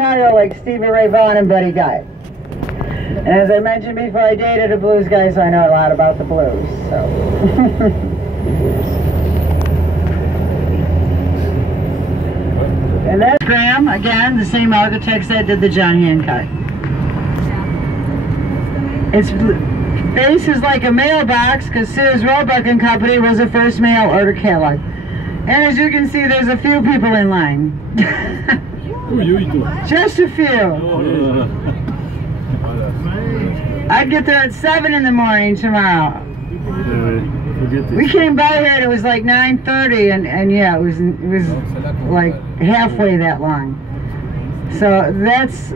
Like Stevie Ray Vaughan and Buddy Guy. And as I mentioned before, I dated a blues guy, so I know a lot about the blues. So. And that's Graham, again, the same architects that did the John Hancock. Its base is like a mailbox because Sears Roebuck and Company was the first mail order catalog. And as you can see, there's a few people in line. Just a few. I'd get there at 7 in the morning tomorrow. We came by here and it was like 9:30, and yeah, it was like halfway that long. So that's.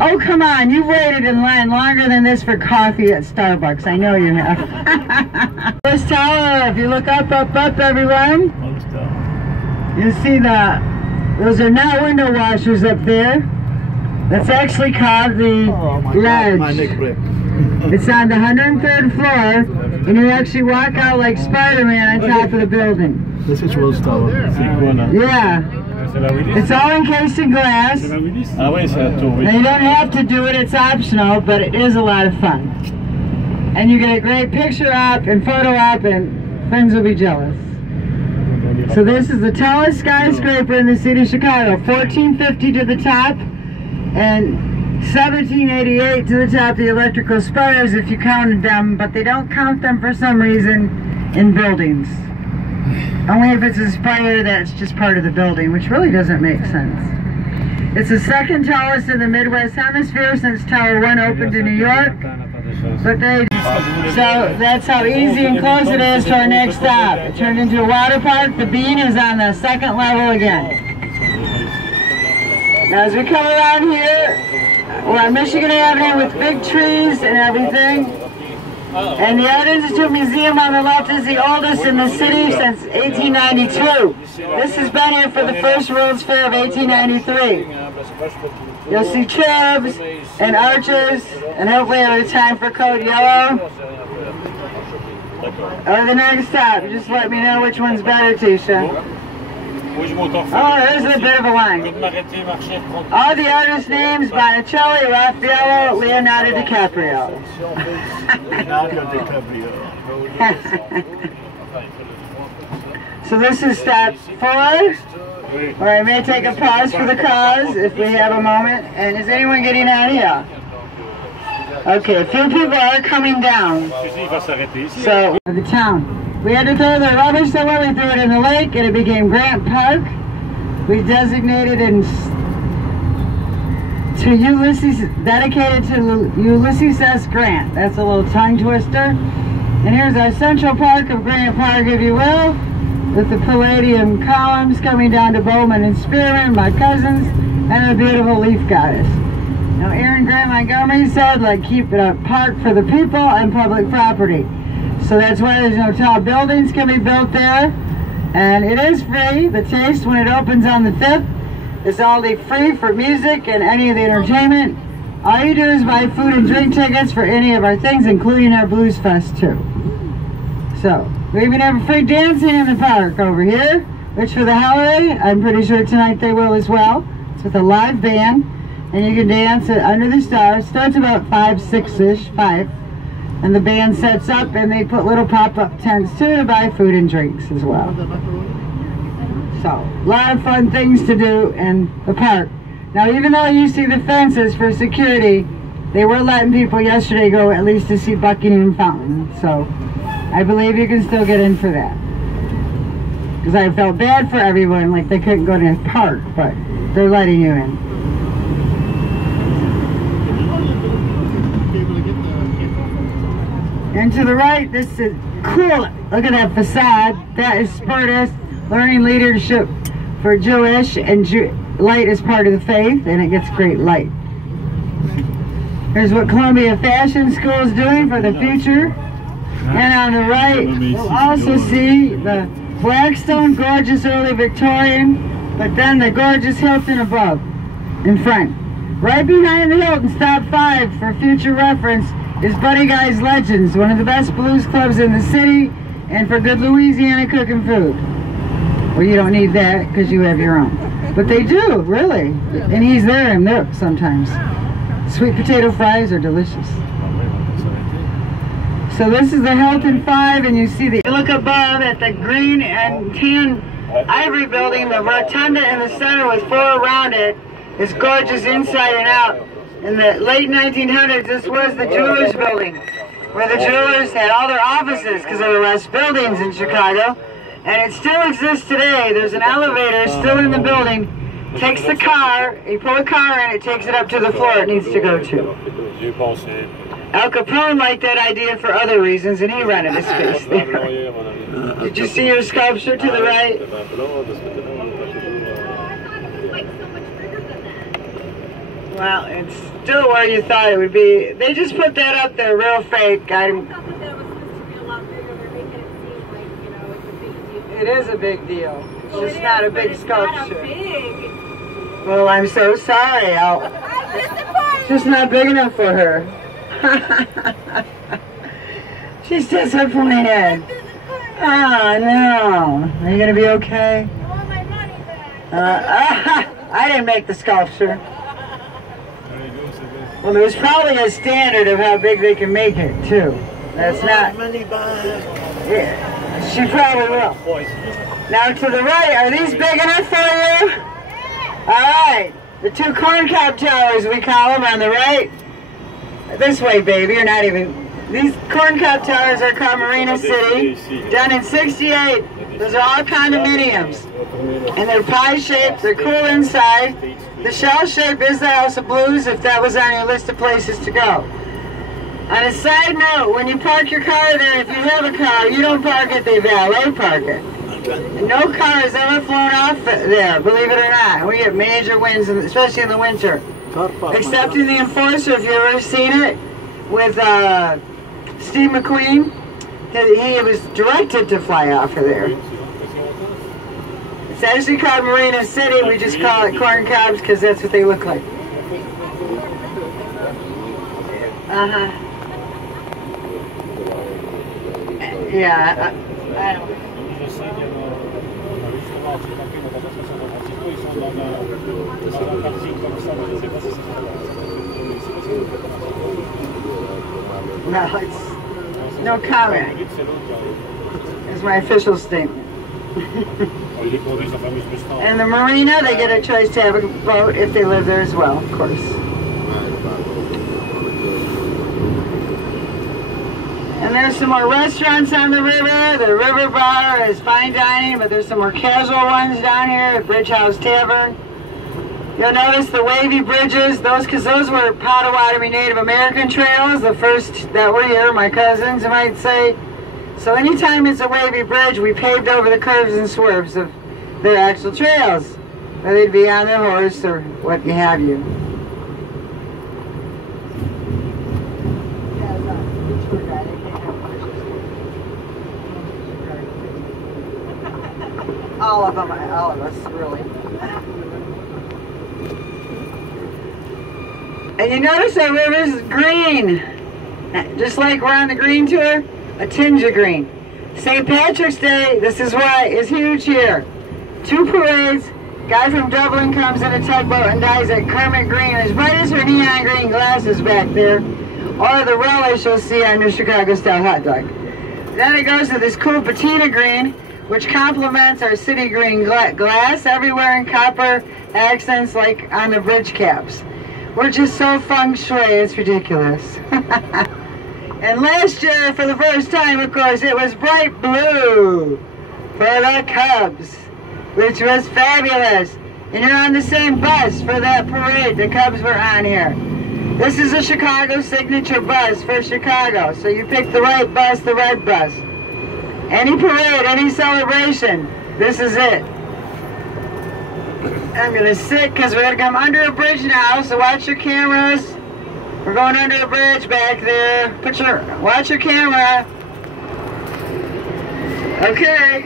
Oh, come on! You've waited in line longer than this for coffee at Starbucks. I know you have. This tower, if you look up, everyone, you see those are not window washers up there. That's actually called the ledge. It's on the 103rd floor, and you actually walk out like Spider-Man on top of the building. This is Rose Tower. Yeah. It's all encased in glass. Now you don't have to do it, it's optional, but it is a lot of fun. And you get a great picture op and photo op, and friends will be jealous. So this is the tallest skyscraper in the city of Chicago, 1450 to the top, and 1788 to the top of the electrical spires if you counted them, but they don't count them for some reason in buildings. Only if it's a spire that's just part of the building, which really doesn't make sense. It's the second tallest in the Midwest Hemisphere since Tower 1 opened in New York. But so that's how easy and close it is to our next stop. It turned into a water park. The Bean is on the second level again. Now as we come around here, we're on Michigan Avenue with big trees and everything. And the Art Institute Museum on the left is the oldest in the city since 1892. This has been here for the first World's Fair of 1893. You'll see cherubs and arches, and hopefully have a time for Code Yellow. Or the next stop, just let me know which one's better, Tisha. Oh, there's a bit of a line. All the artist names: Botticelli, Raphael, Leonardo DiCaprio. So this is stop 4, where I may take a pause for the cause if we have a moment. And is anyone getting out here? Okay, a few people are coming down. So, the town. We had to throw the rubbish somewhere, we threw it in the lake, and it became Grant Park. We designated it to Ulysses, dedicated to Ulysses S. Grant. That's a little tongue twister. And here's our central park of Grant Park, if you will, with the Palladium columns coming down to Bowman and Spearman, my cousins, and a beautiful leaf goddess. Now, Aaron Grant Montgomery said, like, keep it a park for the people and public property. So that's why there's no tall buildings can be built there. And it is free. The Taste, when it opens on the 5th, is all day free for music and any of the entertainment. All you do is buy food and drink tickets for any of our things, including our Blues Fest too. So, we even have a free dancing in the park over here, which for the holiday, I'm pretty sure tonight they will as well. It's with a live band, and you can dance under the stars. Starts about 5, 6-ish, 5. And the band sets up, and they put little pop-up tents too to buy food and drinks as well. So, a lot of fun things to do in the park. Now, even though you see the fences for security, they were letting people yesterday go at least to see Buckingham Fountain. So, I believe you can still get in for that. Because I felt bad for everyone, like they couldn't go to the park, but they're letting you in. And to the right, this is cool. Look at that facade. That is Spartus Learning Leadership for Jewish, and light is part of the faith, and it gets great light. Here's what Columbia Fashion School is doing for the future. And on the right, you'll also see the Blackstone, gorgeous early Victorian, but then the gorgeous Hilton above, in front. Right behind the Hilton, stop 5 for future reference, is Buddy Guy's Legends, one of the best blues clubs in the city, and for good Louisiana cooking food. Well, you don't need that because you have your own. But they do, really. And he's there and there sometimes. Sweet potato fries are delicious. So this is the Hilton 5, and you see the look above at the green and tan ivory building, the rotunda in the center with 4 around it. It's gorgeous inside and out. In the late 1900s, this was the Jewelers Building, where the jewelers had all their offices because there were less buildings in Chicago. And it still exists today. There's an elevator still in the building. Takes the car, you pull a car in, it takes it up to the floor it needs to go to. Al Capone liked that idea for other reasons, and he rented a space there. Did you see your sculpture to the right? Well, it's still where you thought it would be. They just put that up there real fake. It is a big deal. It's just not a big sculpture. Well, I'm so sorry. It's just not big enough for her. She's disappointed. Oh, no. Are you going to be okay? I didn't make the sculpture. Well, there's probably a standard of how big they can make it, too. That's not... Yeah. She probably will. Now to the right, are these big enough for you? Alright, the 2 corncob towers we call them on the right. This way, baby, you're not even... These corncob towers are called Marina City, done in '68. Those are all condominiums. And they're pie-shaped, they're cool inside. The shell shape is the House of Blues, if that was on your list of places to go. On a side note, when you park your car there, if you have a car, you don't park it, they valet park it. And no car has ever flown off there, believe it or not. We get major winds, especially in the winter. Except in the Enforcer, if you've ever seen it, with Steve McQueen. He was directed to fly off of there. It's actually called Marina City. We just call it corn cobs because that's what they look like. Yeah, I don't. No, it's no comment. It's my official statement. And the marina, they get a choice to have a boat if they live there as well, of course. And there's some more restaurants on the river. The River Bar is fine dining, but there's some more casual ones down here at Bridge House Tavern. You'll notice the wavy bridges, because those were Potawatomi Native American trails, the first that were here, my cousins, you might say. So anytime it's a wavy bridge, we paved over the curves and swerves of their actual trails, whether they'd be on their horse or what have you. All of them, all of us, really. And you notice that river's green. Just like we're on the green tour, a tinge of green. St. Patrick's Day, this is why, is huge here. 2 parades. Guy from Dublin comes in a tugboat and dies at Kermit Green, as bright as her neon green glasses back there. Or the relish you'll see on your Chicago-style hot dog. Then it goes to this cool patina green, which complements our city green glass everywhere in copper accents like on the bridge caps. We're just so feng shui, it's ridiculous. And last year, for the first time, of course, it was bright blue for the Cubs, which was fabulous. And you're on the same bus for that parade the Cubs were on here. This is a Chicago signature bus for Chicago, so you pick the right bus, the red bus. Any parade, any celebration, this is it. I'm going to sit because we're going to come under a bridge now, so watch your cameras. We're going under a bridge back there. Watch your camera. Okay.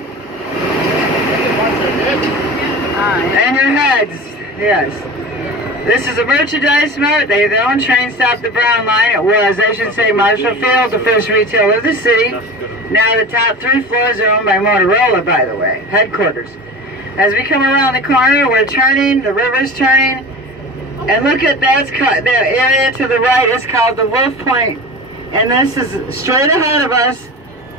And your heads, yes. This is a merchandise mart. They have their own train stop, the Brown Line. It was, I should say, Marshall Field, the first retailer of the city. Now the top 3 floors are owned by Motorola, by the way, headquarters. As we come around the corner, we're turning, the river's turning, and look at the area to the right is called the Wolf Point, and this is straight ahead of us.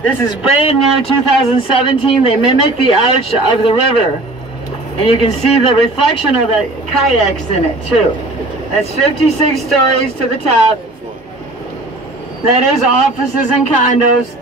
This is brand new, 2017. They mimic the arch of the river, and you can see the reflection of the kayaks in it too. That's 56 stories to the top. That is offices and condos.